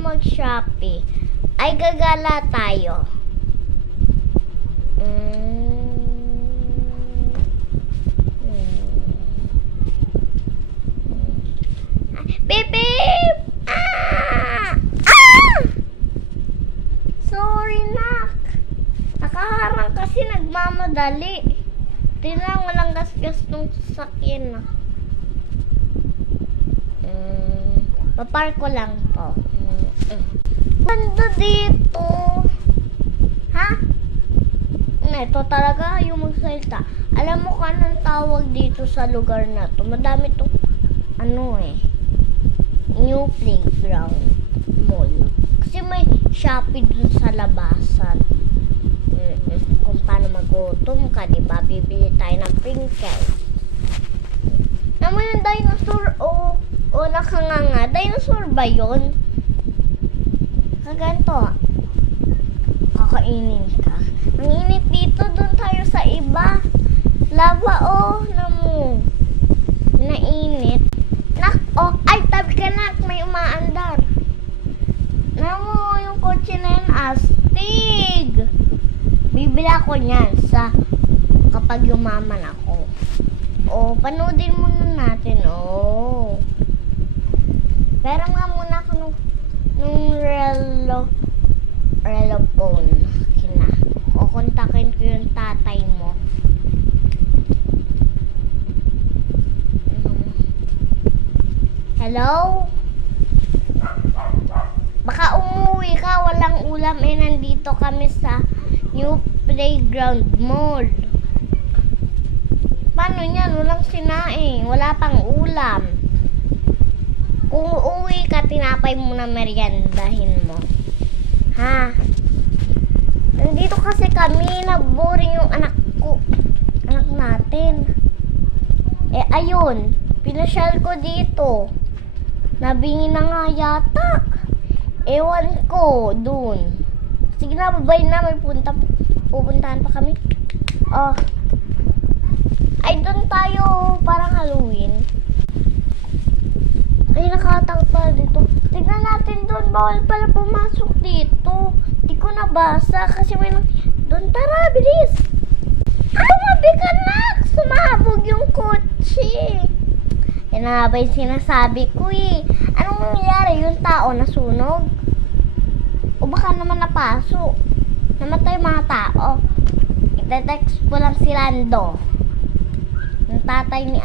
mag-Shopee, ay gagala tayo. Beep, beep! Ah! Ah! Sorry, nak. Nakaharang kasi nagmamadali. Tingnan, walang gas-gas nung sasakyan na. Papark ko lang to. Ganda dito. Ha? Ito talaga yung magsalita. Alam mo ka anong tawag dito sa lugar na to? Madami to, new playground mall. Kasi may Shopee dun sa labasan. Kung paano magutom ka, diba? Bibili tayo ng Pringles. Alam mo yung dinosaur, o nakanganga. Dinosaur ba yun? Kaganto. Kakainin ka. Ang init dito, dun tayo sa iba. Lava, namo. Nainit. Nak, ay, tabi ka, nak. May umaandar. Namo, yung kotse na yun, astig. Bibili ako niyan sa kapag yumaman ako. Panoodin muna natin, Pero nga muna ako nung relo phone. Kukontakin ko yung tatay mo. Hello? Baka umuwi ka, walang ulam, nandito kami sa new playground mall. Paano yan? Walang sinaing, wala pang ulam. Kung uuwi ka, tinapay mo na meriendahin mo. Ha? Nandito kasi kami, na-boring yung anak natin. Ayun, pinasyal ko dito. Nabingi na nga yata. Ewan ko, dun. Sige na, babay na, may pupuntahan pa kami. Ay, dun tayo, parang Halloween. Ay, nakatangpa dito. Tignan natin dun, bawal pala pumasok dito. Di ko nabasa kasi may doon, tara, bilis. Ay, mabigat, nak. Sumabog yung kotse. Yan na ba yung sinasabi ko Anong nangyayari? Yung tao nasunog? O baka naman napaso? Namatay mga tao. Ite-text ko lang si Lando. Yung tatay ni